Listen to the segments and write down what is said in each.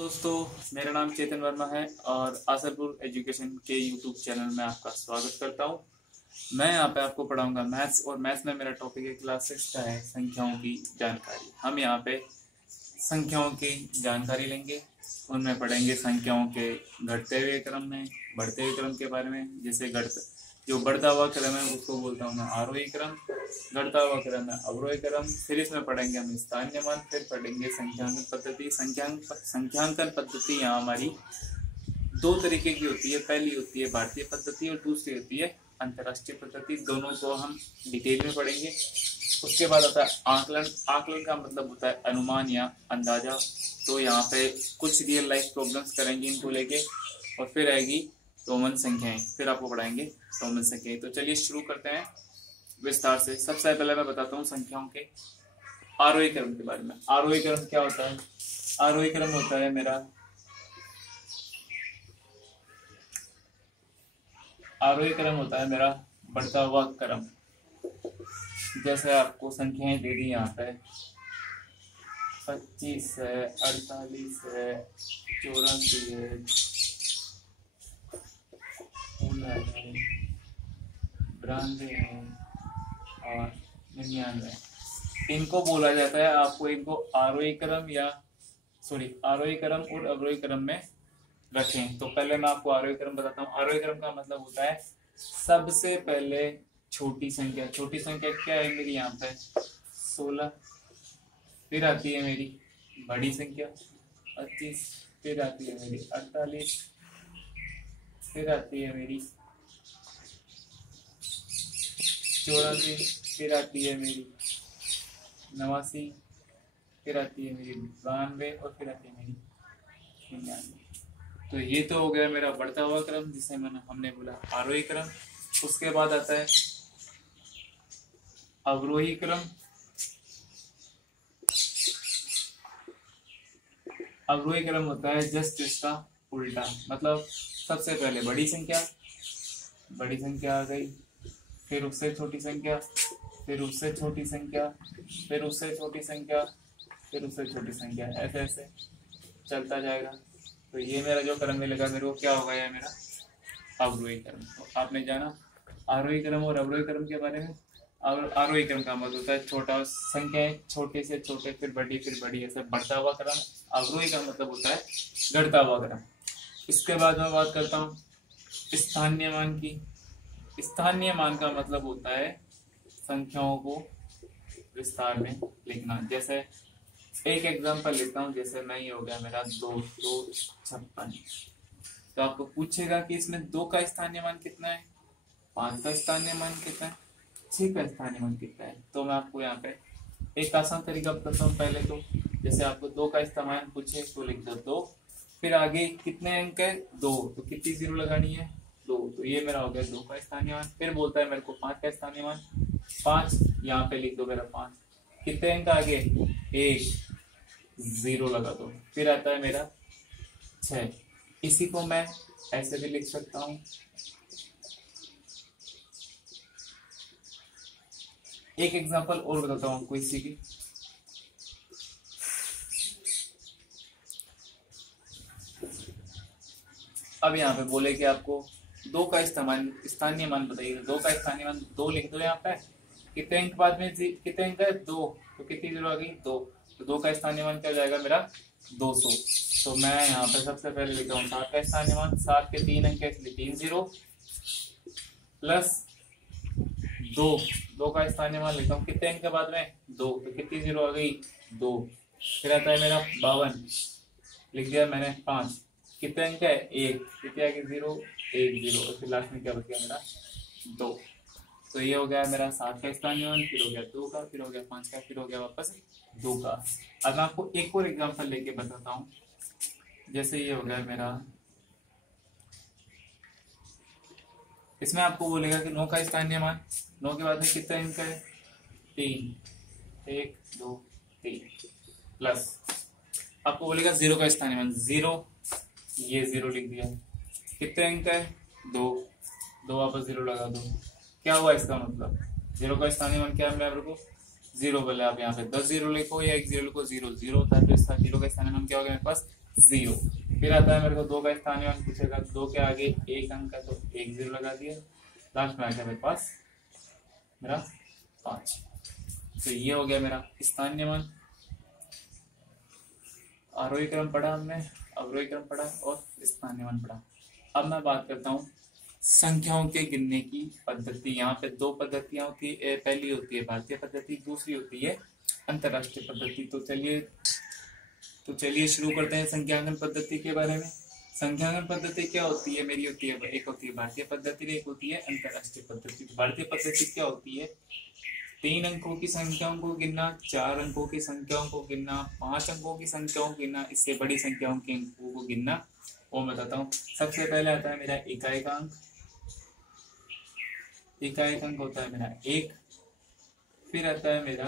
दोस्तों, मेरा नाम चेतन वर्मा है और आसरपुर एजुकेशन के यूट्यूब चैनल में आपका स्वागत करता हूं। मैं यहाँ पे आपको पढ़ाऊंगा मैथ्स और मैथ्स में मेरा टॉपिक है क्लास 6 का है संख्याओं की जानकारी। हम यहाँ पे संख्याओं की जानकारी लेंगे, उनमें पढ़ेंगे संख्याओं के घटते हुए क्रम में, बढ़ते हुए क्रम के बारे में। जैसे जो बढ़ता हुआ क्रम है उसको बोलता हूँ मैं आरोही क्रम, घटता हुआ क्रम है अवरोही क्रम। फिर इसमें पढ़ेंगे हम स्थानीय मान, फिर पढ़ेंगे संख्यांकन पद्धति। संख्यांकन पद्धति यहाँ हमारी दो तरीके की होती है। पहली होती है भारतीय पद्धति और दूसरी होती है अंतरराष्ट्रीय पद्धति। दोनों को हम डिटेल में पढ़ेंगे। उसके बाद आता है आकलन। आकलन का मतलब होता है अनुमान या अंदाजा। तो यहाँ पे कुछ रियल लाइफ प्रॉब्लम्स करेंगे इनको लेके, और फिर आएगी रोमन संख्याएं। फिर आपको पढ़ाएंगे रोमन संख्याएं। तो चलिए शुरू करते हैं विस्तार से। सबसे पहले मैं बताता हूँ संख्याओं के आरोही क्रम के बारे में। आरोही क्रम क्या होता है? आरोही क्रम होता है मेरा बढ़ता हुआ क्रम। जैसे आपको संख्याएं दे दी यहाँ पे 25 है, 48 है, 84 है, 92 है और 99। इनको बोला जाता है, आपको इनको आरोही क्रम आरोही क्रम और अवरोही क्रम में रखें। तो पहले मैं आपको आरोही क्रम बताता हूँ। आरोही क्रम का मतलब होता है सबसे पहले छोटी संख्या। छोटी संख्या क्या है मेरी यहाँ पे 16, फिर आती है मेरी बड़ी संख्या 25, फिर आती है मेरी 48, फिर आती है मेरी 84, फिर आती है मेरी 89, फिर आती है मेरी 92 और फिर आती है मेरी 99। तो ये तो हो गया मेरा बढ़ता हुआ क्रम, जिसे हमने बोला आरोही क्रम। उसके बाद आता है अवरोही क्रम। अवरोही क्रम होता है जस्ट इसका उल्टा। मतलब सबसे पहले बड़ी संख्या आ गई, फिर उससे छोटी संख्या, फिर उससे छोटी संख्या, फिर उससे छोटी संख्या, फिर उससे छोटी संख्या, ऐसे ऐसे चलता जाएगा। तो ये मेरा जो क्रम मिलेगा मेरे को क्या होगा, यह मेरा अवरोही क्रम। तो आपने जाना आरोही क्रम और अवरोही क्रम के बारे में। आरोही क्रम का मतलब होता है छोटा संख्याएं, छोटे से छोटे, फिर बड़ी, ऐसे बढ़ता हुआ क्रम। अवरोही का मतलब होता है घटता हुआ क्रम। इसके बाद मैं बात करता हूँ स्थानीय मान की। स्थानीय मान का मतलब होता है संख्याओं को विस्तार में लिखना। जैसे एक एग्जांपल लेता हूँ, जैसे मैं ये हो गया मेरा 256। तो आपको पूछेगा कि इसमें 2 का स्थानीय मान कितना है, 5 का स्थानीय मान कितना है, 6 का स्थानीय मान कितना है। तो मैं आपको यहाँ पे एक आसान तरीका बताता हूँ। पहले तो जैसे आपको 2 का स्थानीय मान पूछे तो लिख दो 2, फिर आगे कितने अंक है 2, तो कितनी जीरो लगानी है 2। तो ये मेरा हो गया 2 का स्थानीय मान। फिर बोलता है मेरे को 5 का स्थानीय मान, 5 यहाँ पे लिख दो मेरा 5। कितने अंक आगे 1, 0 लगा दो। फिर आता है मेरा 6। इसी को मैं ऐसे भी लिख सकता हूँ, एक एग्जांपल और बताता हूँ आपको इसी की। अब यहाँ पे बोले कि आपको 2 का स्थानीय मान बताइए। 2 का स्थानीय मान 2 लिख दो यहाँ पे। कितने अंक बाद में कितने अंक है 2, तो कितनी जीरो आ गई 2। तो 2 का स्थानीय मान क्या हो जाएगा मेरा 200। तो मैं यहाँ पे सबसे पहले लिख रहा हूँ 7 का स्थानीय मान। 7 के 3 अंक है इसलिए 3 0 प्लस 2 का स्थानीय मान लिखता हूँ। कितने अंक के बाद में 2, तो कितनी जीरो आ गई 2। फिर आता है मेरा 52, लिख दिया मैंने 5। कितने अंक है 1, कितने आगे 0, 1 0 और फिर लास्ट में क्या बच गया मेरा 2। तो ये हो गया मेरा 7 का स्थानीय मान, फिर हो गया 2 का, फिर हो गया 5 का, फिर हो गया वापस 2 का। अब मैं आपको एक और एग्जांपल लेके बताता हूँ। जैसे ये हो गया मेरा, इसमें आपको बोलेगा कि 9 का स्थानीय मान। 9 के बाद में कितने अंक है 3, 1 2 3 प्लस आपको बोलेगा 0 का स्थानीय मान 0, ये 0 लिख दिया। कितने अंक है 2 वापस 0 लगा दो। क्या हुआ इसका मतलब 0 का स्थानीय मान क्या है मेरे को 0। बोले आप यहाँ पे 10 0 लिखो या 1 0 लिखो 0 0 होता है, तो इसका 0 का स्थानीय मान क्या हो गया मेरे पास 0। फिर आता है मेरे को 2 का स्थानीय मान पूछेगा, 2 के आगे 1 अंक है तो 1 0 लगा दिया, लास्ट में आ गया मेरे पास मेरा 5। तो ये हो गया मेरा स्थानीय मान। आरोही क्रम पढ़ा हमने, अवरोही क्रम पढ़ा और स्थानीय मान पढ़ा। अब मैं बात करता हूँ संख्याओं के गिनने की पद्धति। यहाँ पे 2 पद्धतियां होती है, पहली होती है भारतीय पद्धति, दूसरी होती है अंतरराष्ट्रीय पद्धति। तो चलिए शुरू करते हैं संख्यांकन पद्धति के बारे में। संख्यांकन पद्धति क्या होती है मेरी? होती है, एक होती है भारतीय पद्धति, एक होती है अंतरराष्ट्रीय पद्धति। भारतीय पद्धति क्या होती है? 3 अंकों की संख्याओं को गिनना, 4 अंकों की संख्याओं को गिनना, 5 अंकों की संख्याओं को गिनना, इससे बड़ी संख्याओं के अंकों को गिनना। वो मैं बताता हूँ। सबसे पहले आता है मेरा इकाई का अंक। इकाई का अंक होता है मेरा 1। फिर आता है मेरा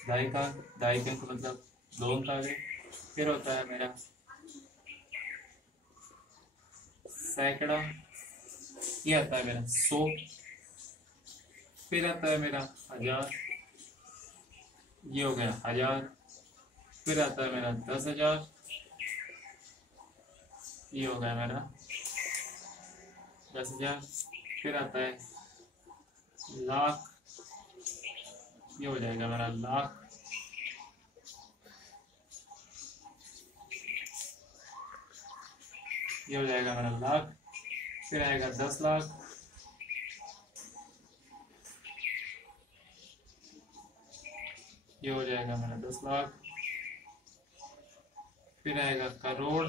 दहाई का अंक मतलब 2 अंक आ गए। फिर होता है मेरा सैकड़ा, ये आता है मेरा 100। फिर आता है मेरा 1000, ये हो गया 1000। फिर आता है मेरा 10,000, ये हो गया मेरा 10,000। फिर आता है लाख, ये हो जाएगा मेरा लाख। ये हो जाएगा मेरा लाख। फिर आएगा 10 लाख। ये हो जाएगा मेरा 10 लाख। फिर आएगा करोड़।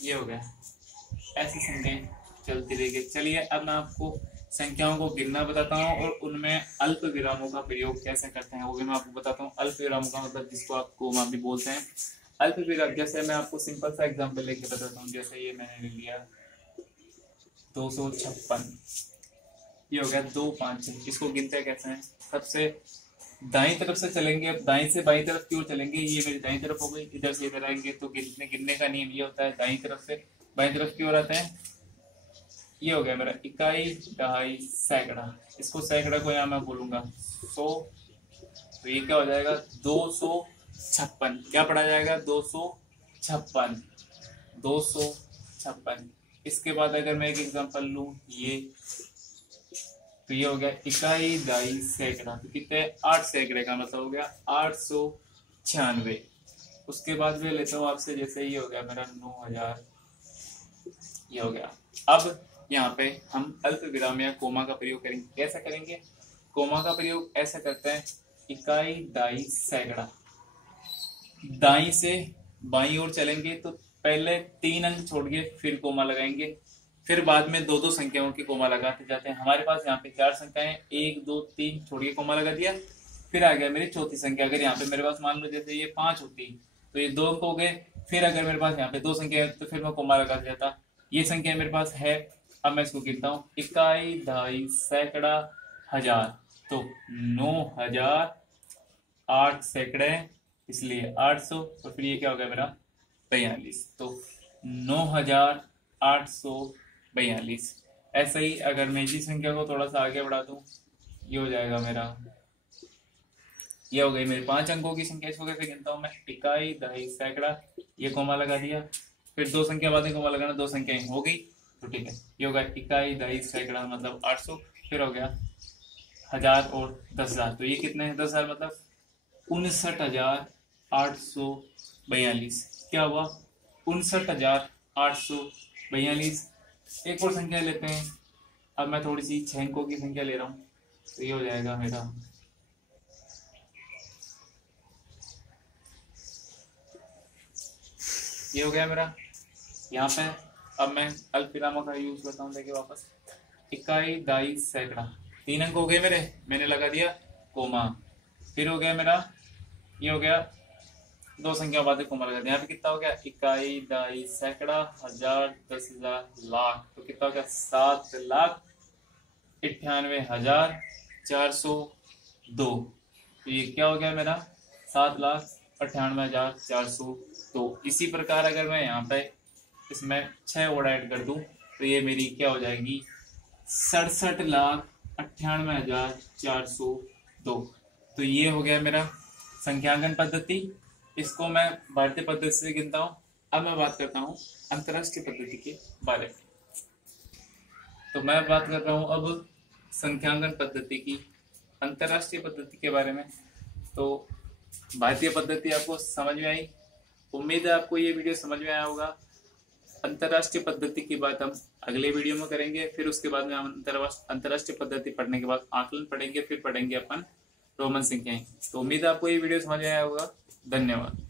ये हो गया। ऐसी संख्याएं चलती रहेगी। चलिए अब मैं आपको संख्याओं को गिनना बताता हूँ और उनमें अल्प विरामों का प्रयोग कैसे करते हैं वो भी मैं आपको बताता हूँ। अल्प विरामों का मतलब जिसको आप कोमा भी बोलते हैं। अल्प विराम जैसे मैं आपको सिंपल सा एग्जांपल लेके बताता हूँ। जैसे ये मैंने ले लिया 256, ये हो गया 2 5 6। इसको गिनते कैसे हैं? सबसे दाईं तरफ से चलेंगे। अब दाईं से बाईं तरफ क्यों चलेंगे? ये मेरी दाईं तरफ हो गई। इधर से इधर आएंगे तो गिनने का नियम ये होता है, दाईं तरफ से बाईं तरफ क्यों रहते हैं। ये हो गया मेरा इकाई, दहाई, सैकड़ा। इसको सैकड़ा को यहाँ मैं बोलूंगा 100। तो ये क्या हो जाएगा 256। क्या पढ़ा जाएगा 256, 256। इसके बाद अगर मैं एक एग्जांपल लूं ये, तो ये हो गया इकाई, दाई, सैकड़ा। तो कितने 8 सैकड़े का मतलब हो गया 896। उसके बाद मैं लेता हूँ आपसे, जैसे ये हो गया मेरा 9000, ये हो गया। अब यहाँ पे हम अल्प विराम या कोमा का प्रयोग करेंगे। कैसा करेंगे? कोमा का प्रयोग ऐसा करते हैं, इकाई, दाई, सैकड़ा। दाई से बाईं ओर चलेंगे तो पहले 3 अंक छोड़ के फिर कोमा लगाएंगे, फिर बाद में 2 2 संख्याओं की कोमा लगाते जाते हैं। हमारे पास यहाँ पे 4 संख्याएं, 1 2 3 छोड़ के कोमा लगा दिया। फिर आ गया मेरी चौथी संख्या। अगर यहाँ पे मेरे पास मान लो जैसे ये 5 होती तो ये 2 अंक हो गए। फिर अगर मेरे पास यहाँ पे 2 संख्या है तो फिर मैं कोमा लगा जाता। ये संख्या मेरे पास है। अब मैं इसको गिनता हूँ, इकाई, दहाई, सैकड़ा, हजार। तो 9000, 8 सैकड़े, इसलिए 800। और फिर ये क्या हो गया मेरा 42। तो 9842। ऐसा ही अगर मैं इसी संख्या को थोड़ा सा आगे बढ़ा दूं, ये हो जाएगा मेरा, ये हो गई मेरी 5 अंकों की संख्या। इसको कैसे गिनता हूं मैं? इकाई, दहाई, सैकड़ा, ये कोमा लगा दिया। फिर 2 संख्या बाद में कोमा लगाना, 2 संख्याएं हो गई तो ठीक है। ये हो गया इकाई, दहाई, सैकड़ा मतलब 800। फिर हो गया 1000 और 10,000। तो ये कितने हैं? 10,000 मतलब 59,842। क्या हुआ? 59,842। एक और संख्या लेते हैं। अब मैं थोड़ी सी 6 अंकों की संख्या ले रहा हूँ। तो ये हो जाएगा मेरा, ये हो गया मेरा यहाँ पे। अब मैं अल्प विरामों का यूज करता हूँ। देखिए वापस, इकाई, दाई, सैकड़ा, 3 अंक हो गए मेरे, मैंने लगा दिया कोमा। फिर हो गया मेरा, ये हो गया 2 संख्या बाद कोमा लगा दिया। यहाँ पे कितना हो गया? इकाई, दाई, सैकड़ा, 1000, 10,000, लाख। तो कितना हो गया? 7,98,402। तो ये क्या हो गया मेरा? 7,98,402। इसी प्रकार अगर मैं यहाँ पे इसमें 6 और ऐड कर दूं तो ये मेरी क्या हो जाएगी? 67,00,000 98,402। तो ये हो गया मेरा संख्यांकन पद्धति। इसको मैं भारतीय पद्धति से गिनता हूँ। अब मैं बात करता हूँ अंतरराष्ट्रीय पद्धति के बारे में। तो मैं बात कर रहा हूँ अब संख्यांकन पद्धति की अंतरराष्ट्रीय पद्धति के बारे में। तो भारतीय पद्धति आपको समझ में आई। उम्मीद है आपको ये वीडियो समझ में आया होगा। अंतरराष्ट्रीय पद्धति की बात हम अगले वीडियो में करेंगे। फिर उसके बाद में हम अंतरराष्ट्रीय पद्धति पढ़ने के बाद आकलन पढ़ेंगे, फिर पढ़ेंगे अपन रोमन संख्याएं। तो उम्मीद है आपको ये वीडियो समझ में आया होगा। धन्यवाद।